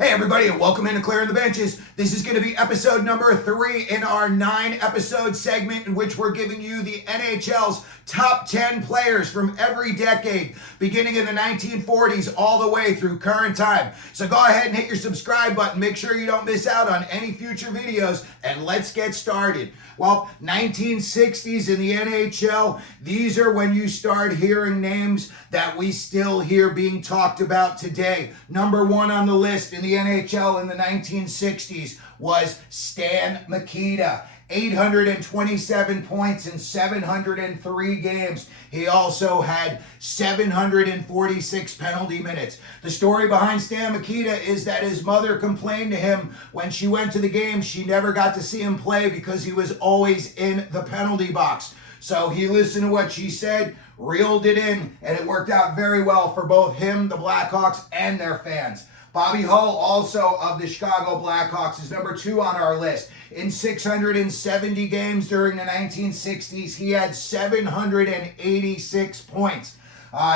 Hey everybody, and welcome into Clearing the Benches. This is going to be episode number 3 in our 9-episode segment in which we're giving you the NHL's top 10 players from every decade, beginning in the 1940s all the way through current time. So go ahead and hit your subscribe button. Make sure you don't miss out on any future videos, and let's get started. Well, 1960s in the NHL, these are when you start hearing names that we still hear being talked about today. Number 1 on the list in the NHL in the 1960s was Stan Mikita. 827 points in 703 games. He also had 746 penalty minutes. The story behind Stan Mikita is that his mother complained to him when she went to the game. She never got to see him play because he was always in the penalty box. So he listened to what she said, reeled it in, and it worked out very well for both him, the Blackhawks, and their fans. Bobby Hull, also of the Chicago Blackhawks, is number 2 on our list. In 670 games during the 1960s, he had 786 points.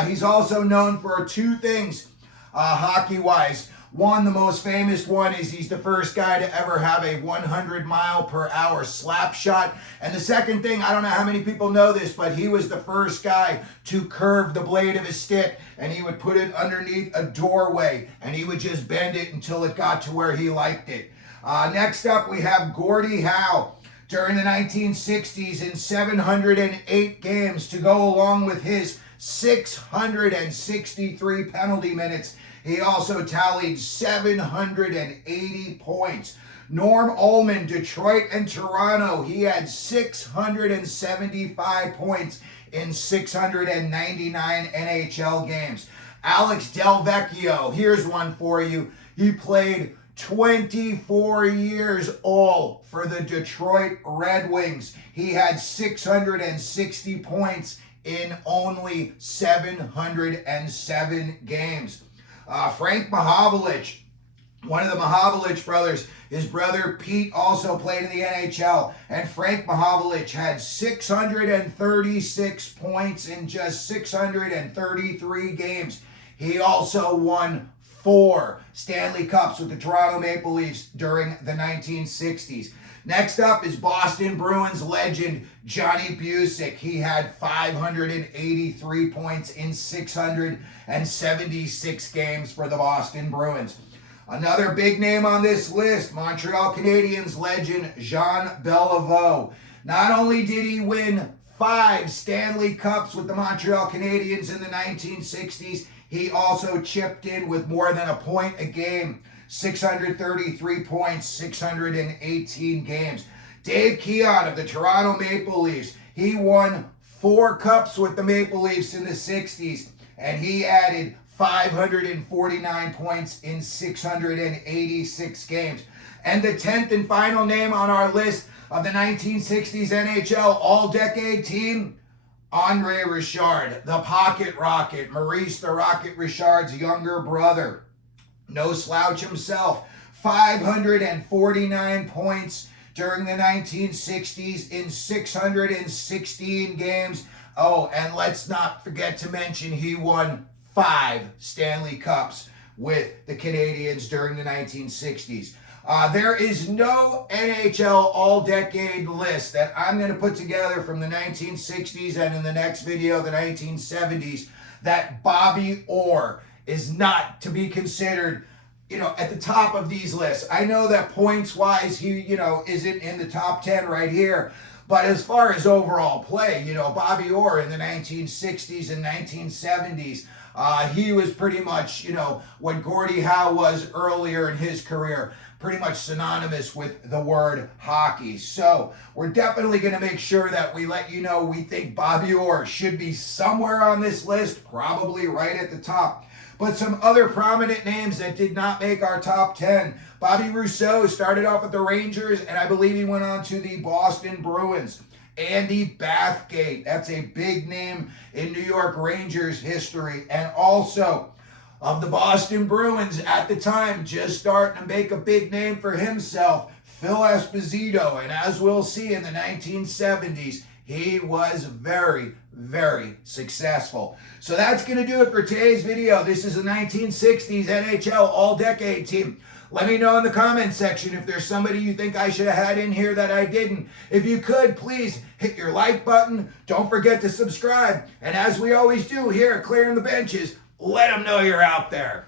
He's also known for 2 things hockey-wise. One, the most famous one, is he's the first guy to ever have a 100-mile-per-hour slap shot. And the second thing, I don't know how many people know this, but he was the first guy to curve the blade of his stick, and he would put it underneath a doorway, and he would just bend it until it got to where he liked it. Next up, we have Gordie Howe. During the 1960s, in 708 games, to go along with his 663 penalty minutes, he also tallied 780 points. Norm Ullman, Detroit and Toronto, he had 675 points in 699 NHL games. Alex Delvecchio, here's one for you. He played 24 years all for the Detroit Red Wings. He had 660 points in only 707 games. Frank Mahovlich, one of the Mahovlich brothers, his brother Pete also played in the NHL, and Frank Mahovlich had 636 points in just 633 games. He also won 4 Stanley Cups with the Toronto Maple Leafs during the 1960s. Next up is Boston Bruins legend Johnny Busick. He had 583 points in 676 games for the Boston Bruins. Another big name on this list, Montreal Canadiens legend Jean Beliveau. Not only did he win 5 Stanley Cups with the Montreal Canadiens in the 1960s, he also chipped in with more than a point a game. 633 points, 618 games. Dave Keon of the Toronto Maple Leafs, he won 4 cups with the Maple Leafs in the 60s, and he added 549 points in 686 games. And the 10th and final name on our list of the 1960s NHL All-Decade Team, Henri Richard, the Pocket Rocket, Maurice the Rocket Richard's younger brother. No slouch himself. 549 points during the 1960s in 616 games. Oh, and let's not forget to mention he won 5 Stanley Cups with the Canadiens during the 1960s. There is no NHL all-decade list that I'm going to put together from the 1960s and in the next video, the 1970s, that Bobby Orr is not to be considered, at the top of these lists. I know that points-wise, he, isn't in the top 10 right here. But as far as overall play, Bobby Orr in the 1960s and 1970s, he was pretty much, what Gordie Howe was earlier in his career, pretty much synonymous with the word hockey. So we're definitely going to make sure that we let you know we think Bobby Orr should be somewhere on this list, probably right at the top. But some other prominent names that did not make our top 10. Bobby Rousseau started off with the Rangers, and I believe he went on to the Boston Bruins. Andy Bathgate, that's a big name in New York Rangers history. And also of the Boston Bruins at the time, just starting to make a big name for himself, Phil Esposito. And as we'll see in the 1970s, he was very, very successful. So that's going to do it for today's video. This is a 1960s NHL All-Decade Team. Let me know in the comment section if there's somebody you think I should have had in here that I didn't. If you could, please hit your like button. Don't forget to subscribe. And as we always do here at Clearing the Benches, let them know you're out there.